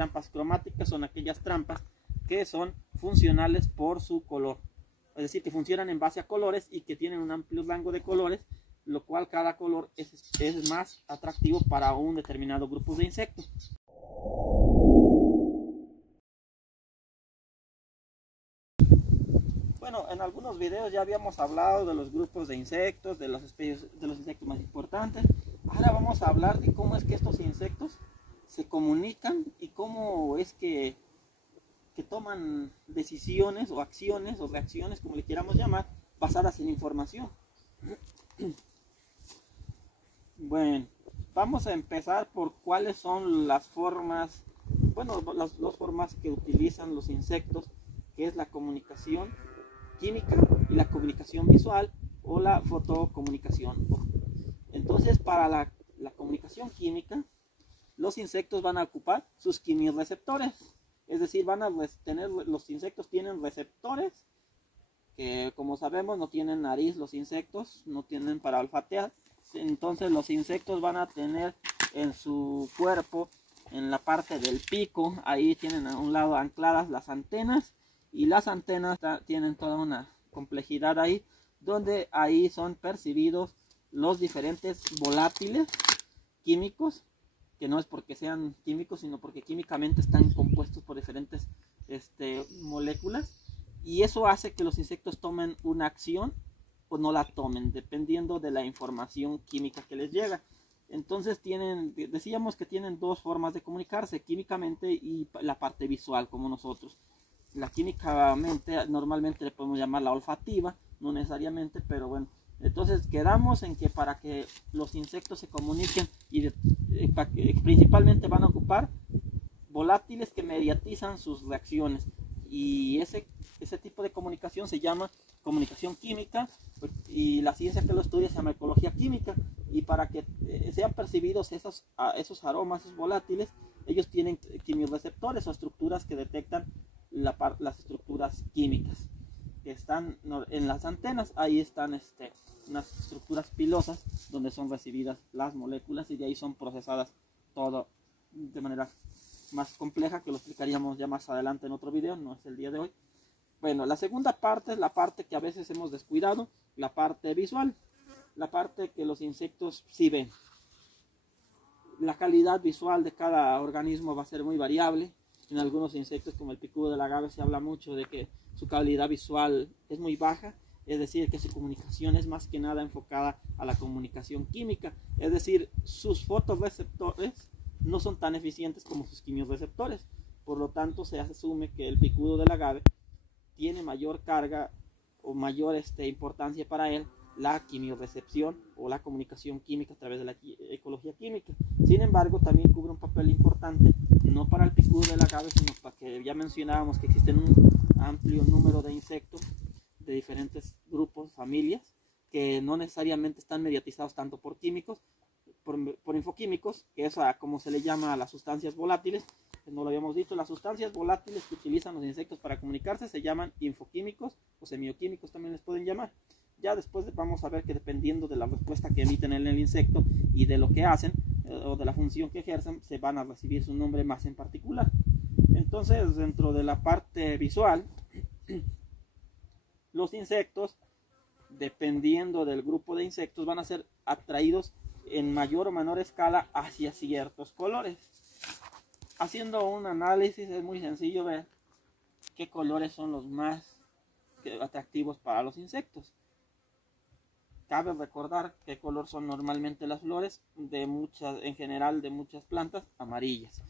trampas cromáticas son aquellas trampas que son funcionales por su color. Es decir, que funcionan en base a colores y que tienen un amplio rango de colores, lo cual cada color es más atractivo para un determinado grupo de insectos. Bueno, en algunos videos ya habíamos hablado de los grupos de insectos, de los especies, de los insectos más importantes. Ahora vamos a hablar de cómo es que estos insectos se comunican y cómo es que toman decisiones o acciones o reacciones, como le queramos llamar, basadas en información. Bueno, vamos a empezar por cuáles son las formas, bueno, las dos formas que utilizan los insectos, que es la comunicación química y la comunicación visual o la fotocomunicación. Entonces, para la comunicación química, los insectos van a ocupar sus quimiorreceptores. Es decir, los insectos tienen receptores que, como sabemos, no tienen nariz los insectos, no tienen para olfatear. Entonces los insectos van a tener en su cuerpo, en la parte del pico, ahí tienen a un lado ancladas las antenas, y las antenas tienen toda una complejidad ahí, donde ahí son percibidos los diferentes volátiles químicos, que no es porque sean químicos, sino porque químicamente están compuestos por diferentes moléculas, y eso hace que los insectos tomen una acción o no la tomen, dependiendo de la información química que les llega. Entonces decíamos que tienen dos formas de comunicarse, químicamente y la parte visual, como nosotros. La químicamente normalmente le podemos llamar la olfativa, no necesariamente, pero bueno. Entonces quedamos en que para que los insectos se comuniquen principalmente van a ocupar volátiles que mediatizan sus reacciones, y ese tipo de comunicación se llama comunicación química, y la ciencia que lo estudia se llama ecología química. Y para que sean percibidos esos aromas, esos volátiles, ellos tienen quimiorreceptores o estructuras que detectan las estructuras químicas que están en las antenas. Ahí están unas estructuras pilosas donde son recibidas las moléculas y de ahí son procesadas todo de manera más compleja, que lo explicaríamos ya más adelante en otro video, no es el día de hoy. Bueno, la segunda parte es la parte que a veces hemos descuidado, la parte visual, la parte que los insectos sí ven. La calidad visual de cada organismo va a ser muy variable. En algunos insectos, como el picudo del agave, se habla mucho de que su calidad visual es muy baja, es decir, que su comunicación es más que nada enfocada a la comunicación química, es decir, sus fotorreceptores no son tan eficientes como sus quimiorreceptores. Por lo tanto, se asume que el picudo del agave tiene mayor carga o mayor importancia para él la quimiorrecepción o la comunicación química a través de la ecología química. Sin embargo, también cubre un papel importante, no para el picudo del agave, sino para que ya mencionábamos que existen un amplio número de insectos de diferentes grupos, familias, que no necesariamente están mediatizados tanto por químicos, por infoquímicos, que es como se le llama a las sustancias volátiles. No lo habíamos dicho, las sustancias volátiles que utilizan los insectos para comunicarse se llaman infoquímicos o semioquímicos, también les pueden llamar. Ya después vamos a ver que dependiendo de la respuesta que emiten en el insecto y de lo que hacen o de la función que ejercen, se van a recibir su nombre más en particular. Entonces, dentro de la parte visual, los insectos, dependiendo del grupo de insectos, van a ser atraídos en mayor o menor escala hacia ciertos colores. Haciendo un análisis es muy sencillo ver qué colores son los más atractivos para los insectos. Cabe recordar qué color son normalmente las flores en general de muchas plantas, amarillas.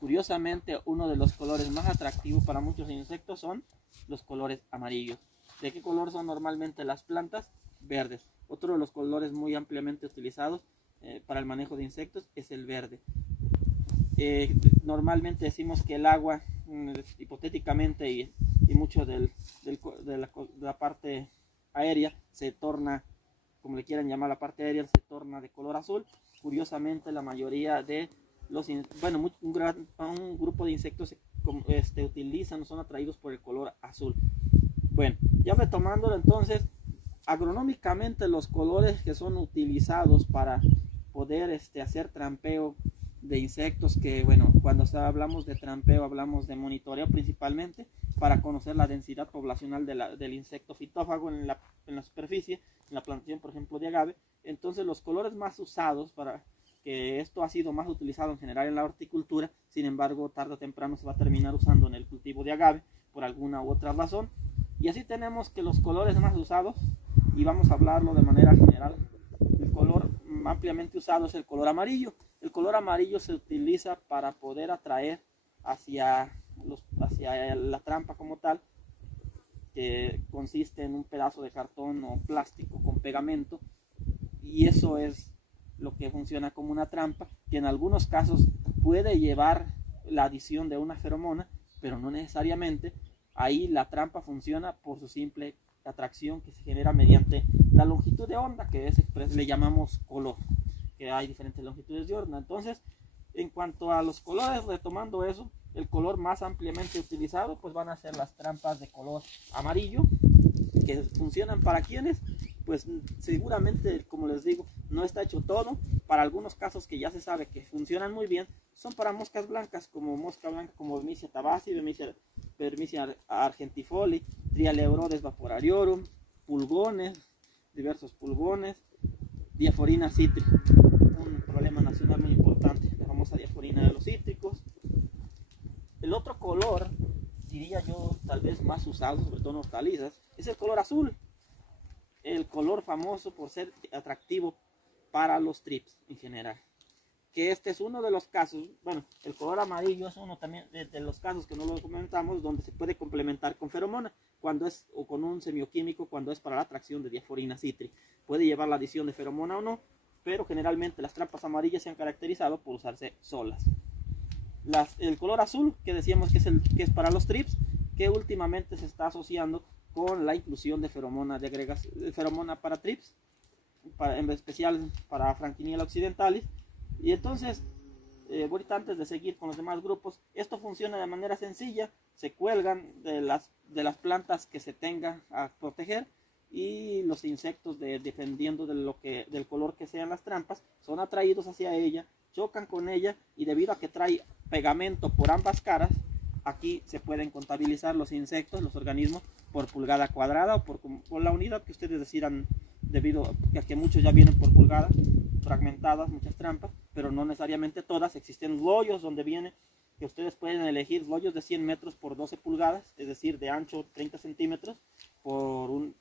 Curiosamente, uno de los colores más atractivos para muchos insectos son los colores amarillos. ¿De qué color son normalmente las plantas? Verdes. Otro de los colores muy ampliamente utilizados para el manejo de insectos es el verde. Normalmente decimos que el agua, hipotéticamente y mucho de la parte aérea, se torna, como le quieran llamar, la parte aérea se torna de color azul. Curiosamente, la mayoría de un grupo de insectos utilizan o son atraídos por el color azul. Bueno, ya retomándolo, entonces, agronómicamente los colores que son utilizados para poder hacer trampeo de insectos que, bueno, cuando hablamos de trampeo hablamos de monitoreo principalmente para conocer la densidad poblacional del insecto fitófago en la superficie, en la plantación, por ejemplo, de agave. Entonces los colores más usados, para que esto ha sido más utilizado en general en la horticultura, sin embargo tarde o temprano se va a terminar usando en el cultivo de agave por alguna u otra razón. Y así tenemos que los colores más usados, y vamos a hablarlo de manera general, el color ampliamente usado es el color amarillo. El color amarillo se utiliza para poder atraer hacia la trampa como tal, que consiste en un pedazo de cartón o plástico con pegamento, y eso es lo que funciona como una trampa, que en algunos casos puede llevar la adición de una feromona, pero no necesariamente. Ahí la trampa funciona por su simple atracción que se genera mediante la longitud de onda, que le llamamos color, que hay diferentes longitudes de onda. Entonces, en cuanto a los colores, retomando eso, el color más ampliamente utilizado pues van a ser las trampas de color amarillo, que funcionan para quienes, pues seguramente, como les digo, no está hecho todo. Para algunos casos que ya se sabe que funcionan muy bien, son para moscas blancas, como mosca blanca, como Vermicia tabaci, Vermicia argentifoli, Trialeurodes vaporariorum, pulgones, diversos pulgones, Diaforina citri, un problema nacional muy importante, la famosa diaforina de los cítricos. El otro color, diría yo, tal vez más usado, sobre todo en hortalizas, es el color azul. El color famoso por ser atractivo para los trips en general. Que este es uno de los casos, bueno, el color amarillo es uno también de los casos que no lo comentamos, donde se puede complementar con feromona, cuando es, o con un semioquímico, cuando es para la atracción de Diaforina citri. Puede llevar la adición de feromona o no, pero generalmente las trampas amarillas se han caracterizado por usarse solas. El color azul, que decíamos que es para los trips, que últimamente se está asociando con la inclusión de feromona, de feromona para trips, en especial para Frankiniella occidentalis. Y entonces, ahorita antes de seguir con los demás grupos, esto funciona de manera sencilla. Se cuelgan de las plantas que se tenga a proteger, y los insectos, dependiendo del color que sean las trampas, son atraídos hacia ella, chocan con ella, y debido a que trae pegamento por ambas caras, aquí se pueden contabilizar los insectos, los organismos, por pulgada cuadrada o por la unidad que ustedes decidan, debido a que muchos ya vienen por pulgada, fragmentadas, muchas trampas, pero no necesariamente todas. Existen rollos donde viene, que ustedes pueden elegir rollos de 100 metros por 12 pulgadas, es decir, de ancho 30 centímetros por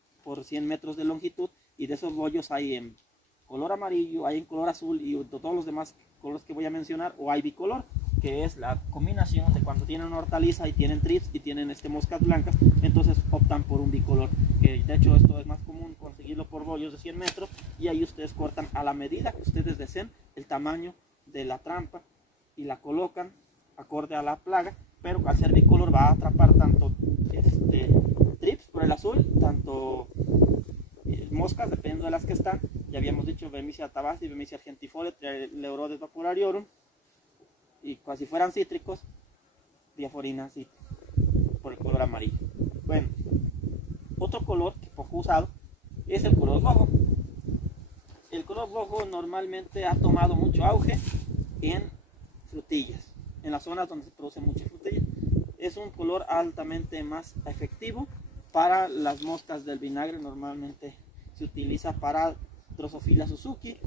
100 metros de longitud, y de esos rollos hay en color amarillo, hay en color azul y todos los demás colores que voy a mencionar, o hay bicolor, que es la combinación de cuando tienen una hortaliza y tienen trips y tienen moscas blancas, entonces optan por un bicolor, que de hecho esto es más común conseguirlo por rollos de 100 metros, y ahí ustedes cortan a la medida que ustedes deseen el tamaño de la trampa y la colocan acorde a la plaga, pero al ser bicolor va a atrapar tanto trips por el azul, tanto moscas, dependiendo de las que están. Ya habíamos dicho Vermicia tabaci, Vermicia argentifoli, Trialeurodes vaporariorum, y casi fueran cítricos, Diaforina citri, por el color amarillo. Bueno, otro color que poco usado es el color rojo. El color rojo normalmente ha tomado mucho auge en frutillas, en las zonas donde se produce mucha frutilla. Es un color altamente más efectivo para las moscas del vinagre. Normalmente se utiliza para Drosophila suzuki,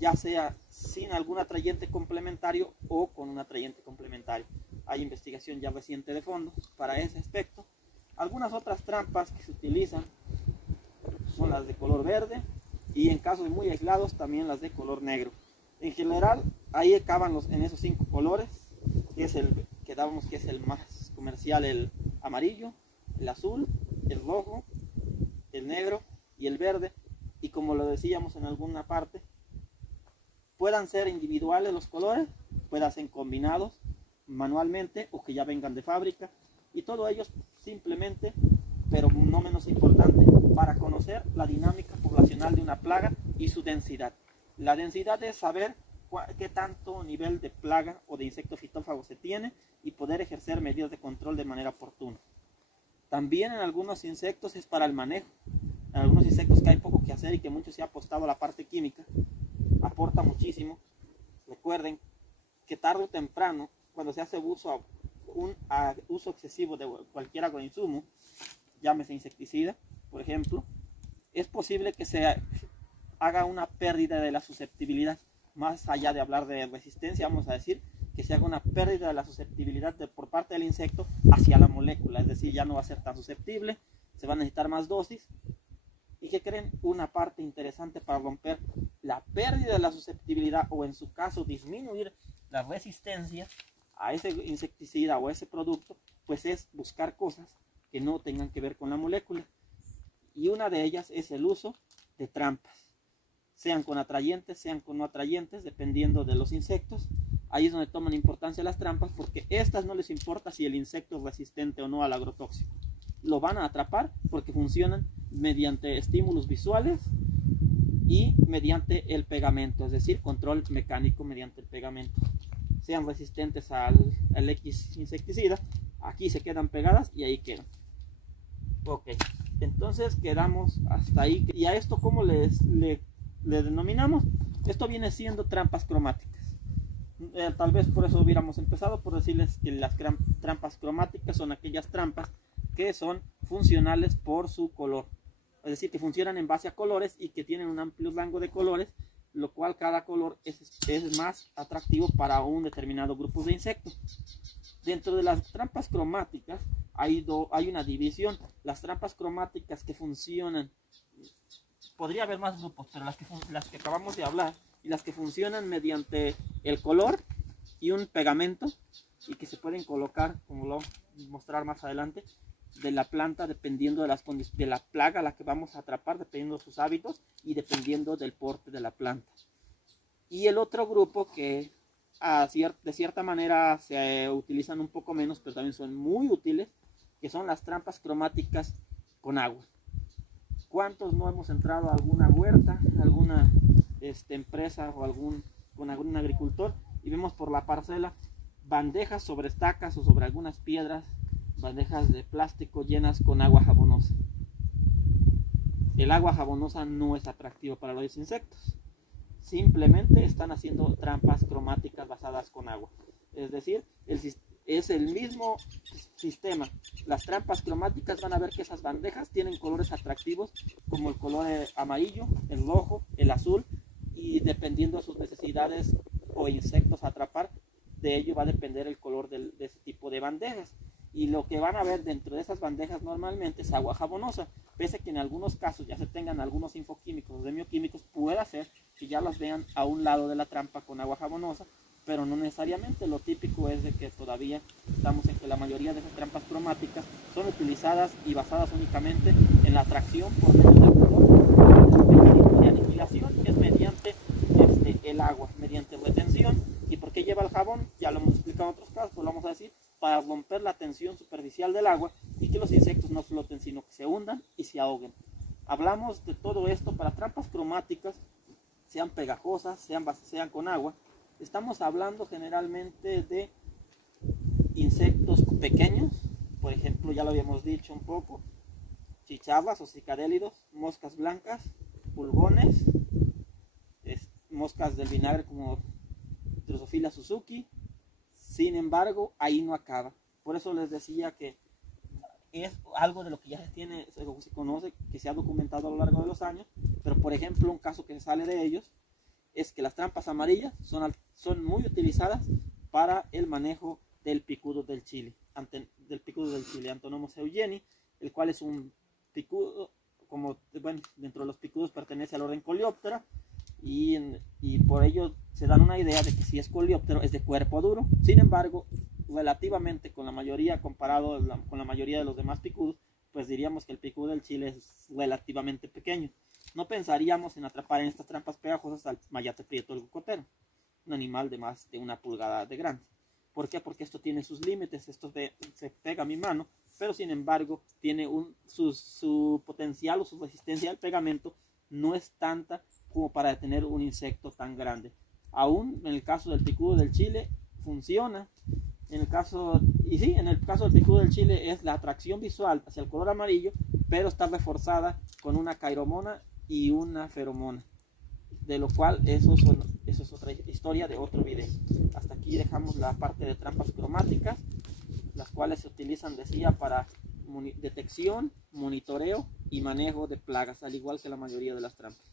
ya sea sin algún atrayente complementario o con un atrayente complementario. Hay investigación ya reciente de fondo para ese aspecto. Algunas otras trampas que se utilizan son las de color verde, y en casos muy aislados también las de color negro. En general, ahí acaban en esos 5 colores, que es el que dábamos que es el más comercial: el amarillo, el azul, el rojo, el negro y el verde. Y como lo decíamos en alguna parte, puedan ser individuales los colores, puedan ser combinados manualmente o que ya vengan de fábrica, y todo ello simplemente, pero no menos importante, para conocer la dinámica poblacional de una plaga y su densidad. La densidad es saber qué tanto nivel de plaga o de insecto fitófago se tiene, y poder ejercer medidas de control de manera oportuna. También en algunos insectos es para el manejo. En algunos insectos que hay poco que hacer y que mucho se ha apostado a la parte química, aporta muchísimo. Recuerden que tarde o temprano, cuando se hace uso excesivo de cualquier agroinsumo, llámese insecticida, por ejemplo, es posible que se haga una pérdida de la susceptibilidad. Más allá de hablar de resistencia, vamos a decir que se haga una pérdida de la susceptibilidad por parte del insecto hacia la molécula, es decir, ya no va a ser tan susceptible, se va a necesitar más dosis. ¿Y qué creen? Una parte interesante para romper la pérdida de la susceptibilidad, o en su caso disminuir la resistencia a ese insecticida o a ese producto, pues es buscar cosas que no tengan que ver con la molécula. Y una de ellas es el uso de trampas, sean con atrayentes, sean con no atrayentes, dependiendo de los insectos. Ahí es donde toman importancia las trampas, porque estas no les importa si el insecto es resistente o no al agrotóxico. Lo van a atrapar porque funcionan mediante estímulos visuales y mediante el pegamento, es decir, control mecánico mediante el pegamento. Sean resistentes al X insecticida, aquí se quedan pegadas y ahí quedan. Ok, entonces quedamos hasta ahí. ¿Y a esto cómo le denominamos? Esto viene siendo trampas cromáticas. Tal vez por eso hubiéramos empezado por decirles que las trampas cromáticas son aquellas trampas que son funcionales por su color, es decir, que funcionan en base a colores y que tienen un amplio rango de colores, lo cual cada color es más atractivo para un determinado grupo de insectos. Dentro de las trampas cromáticas hay una división. Las trampas cromáticas que funcionan, podría haber más grupos, pero las que acabamos de hablar, y las que funcionan mediante el color y un pegamento, y que se pueden colocar, como lo voy a mostrar más adelante, de la planta dependiendo de la plaga a la que vamos a atrapar, dependiendo de sus hábitos y dependiendo del porte de la planta. Y el otro grupo que de cierta manera se utilizan un poco menos, pero también son muy útiles, que son las trampas cromáticas con agua. ¿Cuántos no hemos entrado a alguna huerta, alguna empresa o con algún agricultor, y vemos por la parcela bandejas sobre estacas o sobre algunas piedras, bandejas de plástico llenas con agua jabonosa? El agua jabonosa no es atractiva para los insectos. Simplemente están haciendo trampas cromáticas basadas con agua. Es decir, es el mismo sistema. Las trampas cromáticas van a ver que esas bandejas tienen colores atractivos, como el color amarillo, el rojo, el azul, y dependiendo de sus necesidades o insectos a atrapar, de ello va a depender el color de ese tipo de bandejas. Y lo que van a ver dentro de esas bandejas normalmente es agua jabonosa, pese a que en algunos casos ya se tengan algunos infoquímicos o semioquímicos, puede ser que ya los vean a un lado de la trampa con agua jabonosa, pero no necesariamente. Lo típico es de que todavía estamos en que la mayoría de esas trampas cromáticas son utilizadas y basadas únicamente en la atracción por medio del color. El mecanismo de aniquilación es mediante el agua, mediante retención. ¿Y por qué lleva el jabón? Ya lo hemos explicado en otros casos, pero lo vamos a decir, para romper la tensión superficial del agua y que los insectos no floten, sino que se hundan y se ahoguen. Hablamos de todo esto para trampas cromáticas, sean pegajosas, sean con agua. Estamos hablando generalmente de insectos pequeños, por ejemplo, ya lo habíamos dicho un poco, chicharras o cicadélidos, moscas blancas, pulgones, moscas del vinagre como Drosophila Suzuki. Sin embargo, ahí no acaba. Por eso les decía que es algo de lo que ya se conoce, que se ha documentado a lo largo de los años. Pero por ejemplo, un caso que se sale de ellos es que las trampas amarillas son muy utilizadas para el manejo del picudo del Chile, Antonomus eugeni, el cual es un picudo, dentro de los picudos pertenece al orden Coleoptera, y por ello se dan una idea de que si es coleóptero es de cuerpo duro. Sin embargo, relativamente con la mayoría, comparado con la mayoría de los demás picudos, pues diríamos que el picudo del Chile es relativamente pequeño. No pensaríamos en atrapar en estas trampas pegajosas al mayate prieto del cocotero, un animal de más de 1 pulgada de grande. ¿Por qué? Porque esto tiene sus límites. Esto se pega a mi mano, pero sin embargo tiene su potencial o su resistencia al pegamento no es tanta como para detener un insecto tan grande. Aún en el caso del picudo del Chile funciona. En el caso del picudo del Chile es la atracción visual hacia el color amarillo, pero está reforzada con una cairomona y una feromona, de lo cual eso es otra historia de otro video. Hasta aquí. aquí dejamos la parte de trampas cromáticas, las cuales se utilizan, decía, para detección, monitoreo y manejo de plagas, al igual que la mayoría de las trampas.